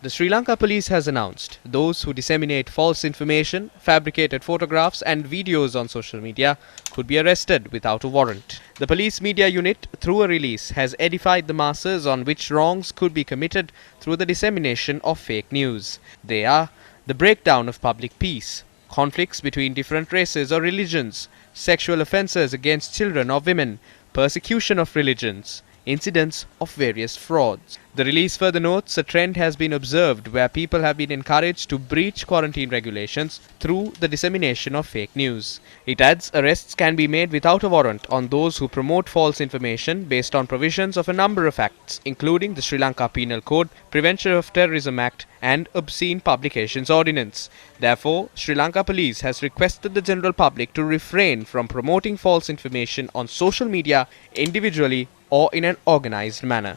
The Sri Lanka police has announced those who disseminate false information, fabricated photographs and videos on social media could be arrested without a warrant. The police media unit, through a release, has edified the masses on which wrongs could be committed through the dissemination of fake news. They are the breakdown of public peace, conflicts between different races or religions, sexual offences against children or women, persecution of religions, incidents of various frauds. The release further notes a trend has been observed where people have been encouraged to breach quarantine regulations through the dissemination of fake news. It adds arrests can be made without a warrant on those who promote false information based on provisions of a number of acts, including the Sri Lanka Penal Code, Prevention of Terrorism Act and Obscene Publications Ordinance. Therefore, Sri Lanka Police has requested the general public to refrain from promoting false information on social media individually or in an organized manner.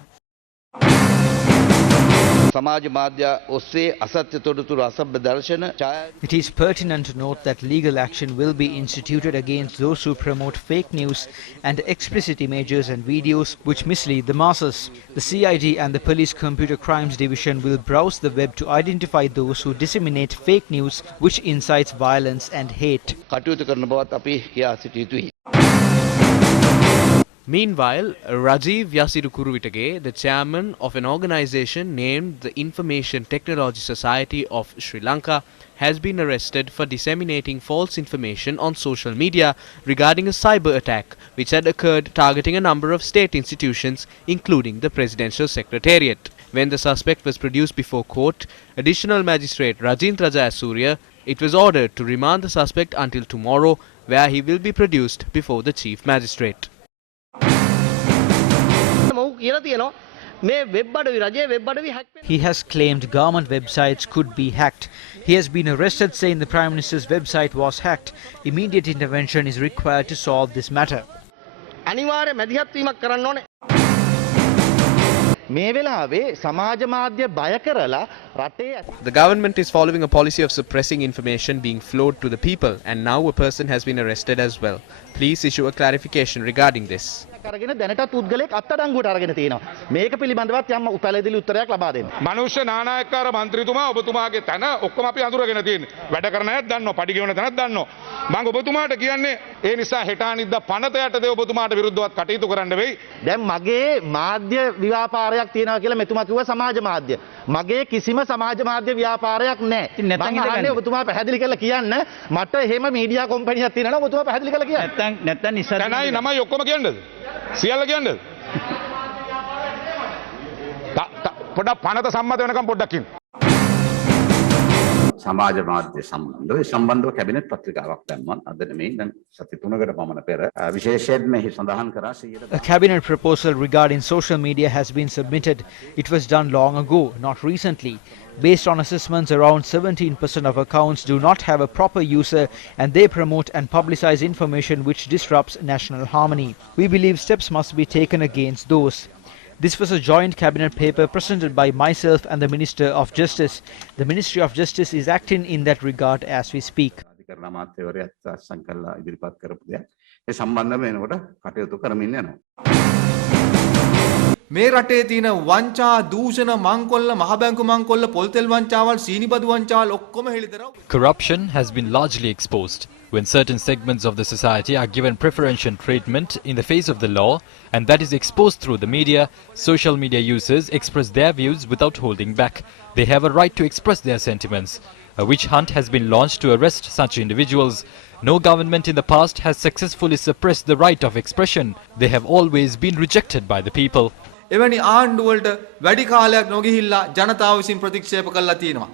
It is pertinent to note that legal action will be instituted against those who promote fake news and explicit images and videos which mislead the masses. The CID and the Police Computer Crimes Division will browse the web to identify those who disseminate fake news which incites violence and hate. Meanwhile, Rajiv Yasirukuruvitage, the chairman of an organization named the Information Technology Society of Sri Lanka, has been arrested for disseminating false information on social media regarding a cyber attack which had occurred targeting a number of state institutions, including the Presidential Secretariat. When the suspect was produced before court, Additional Magistrate Rajendra Jayasuriya, it was ordered to remand the suspect until tomorrow, where he will be produced before the Chief Magistrate. He has claimed government websites could be hacked. He has been arrested saying the Prime Minister's website was hacked. Immediate intervention is required to solve this matter. The government is following a policy of suppressing information being flowed to the people, and now a person has been arrested as well. Please issue a clarification regarding this. මනුෂ්‍ය නානායක්කාර මන්ත්‍රීතුමා ඔබතුමාගේ තන ඔක්කොම අපි අඳුරගෙන තියෙන්නේ. වැඩ කරන අයත් දන්නවා, පඩි ගෙවන තැනත් දන්නවා. මම ඔබතුමාට කියන්නේ ඒ නිසා හෙට අනිද්දා පනත යටතේ ඔබතුමාට විරුද්ධවත් කටයුතු කරන්න වෙයි. දැන් මගේ මාධ්‍ය ව්‍යාපාරයක් තියෙනවා කියලා මෙතුමා කිව්වා සමාජ මාධ්‍ය. මගේ කිසිම සමාජ මාධ්‍ය ව්‍යාපාරයක් නැහැ. මම අහන්නේ ඔබතුමා පැහැදිලි කරලා කියන්න මට එහෙම මීඩියා කම්පැනියක් තියෙනවා නම් ඔබතුමා පැහැදිලි කරලා කියන්න. නැත්තම් ඉස්සර දැනයි නමයි ඔක්කොම කියන්නද? සියල්ල කියන්නද? පොඩක් පනත සම්මත වෙනකම් පොඩ්ඩක් කියන්න. සමාජ මාධ්‍ය සම්බන්ධව සම්බන්ධව කැබිනට් පත්‍රිකාවක් දැම්මා අද නෙමෙයි දැන් සති 3කට පමණ පෙර විශේෂයෙන්ම එහි සඳහන් කරා A cabinet proposal regarding social media has been submitted. It was done long ago, not recently. Based on assessments, around 17% of accounts do not have a proper user and they promote and publicize information which disrupts national harmony. We believe steps must be taken against those. This was a joint cabinet paper presented by myself and the Minister of Justice. The Ministry of Justice is acting in that regard as we speak. මේ රටේ තියෙන වංචා දූෂණ මංකොල්ල මහ බැංකු මංකොල්ල පොල්තෙල් වංචාවල් සීනිබදු වංචාවල් ඔක්කොම හෙළිදරව්. Corruption has been largely exposed when certain segments of the society are given preferential treatment in the face of the law, and that is exposed through the media. Social media users express their views without holding back. They have a right to express their sentiments. A witch hunt has been launched to arrest such individuals. No government in the past has successfully suppressed the right of expression. They have always been rejected by the people. එවැනි ආණ්ඩුවලට වැඩි කාලයක් නොගිහිල්ලා ජනතාව විසින් ප්‍රතික්ෂේප කළා තියෙනවා.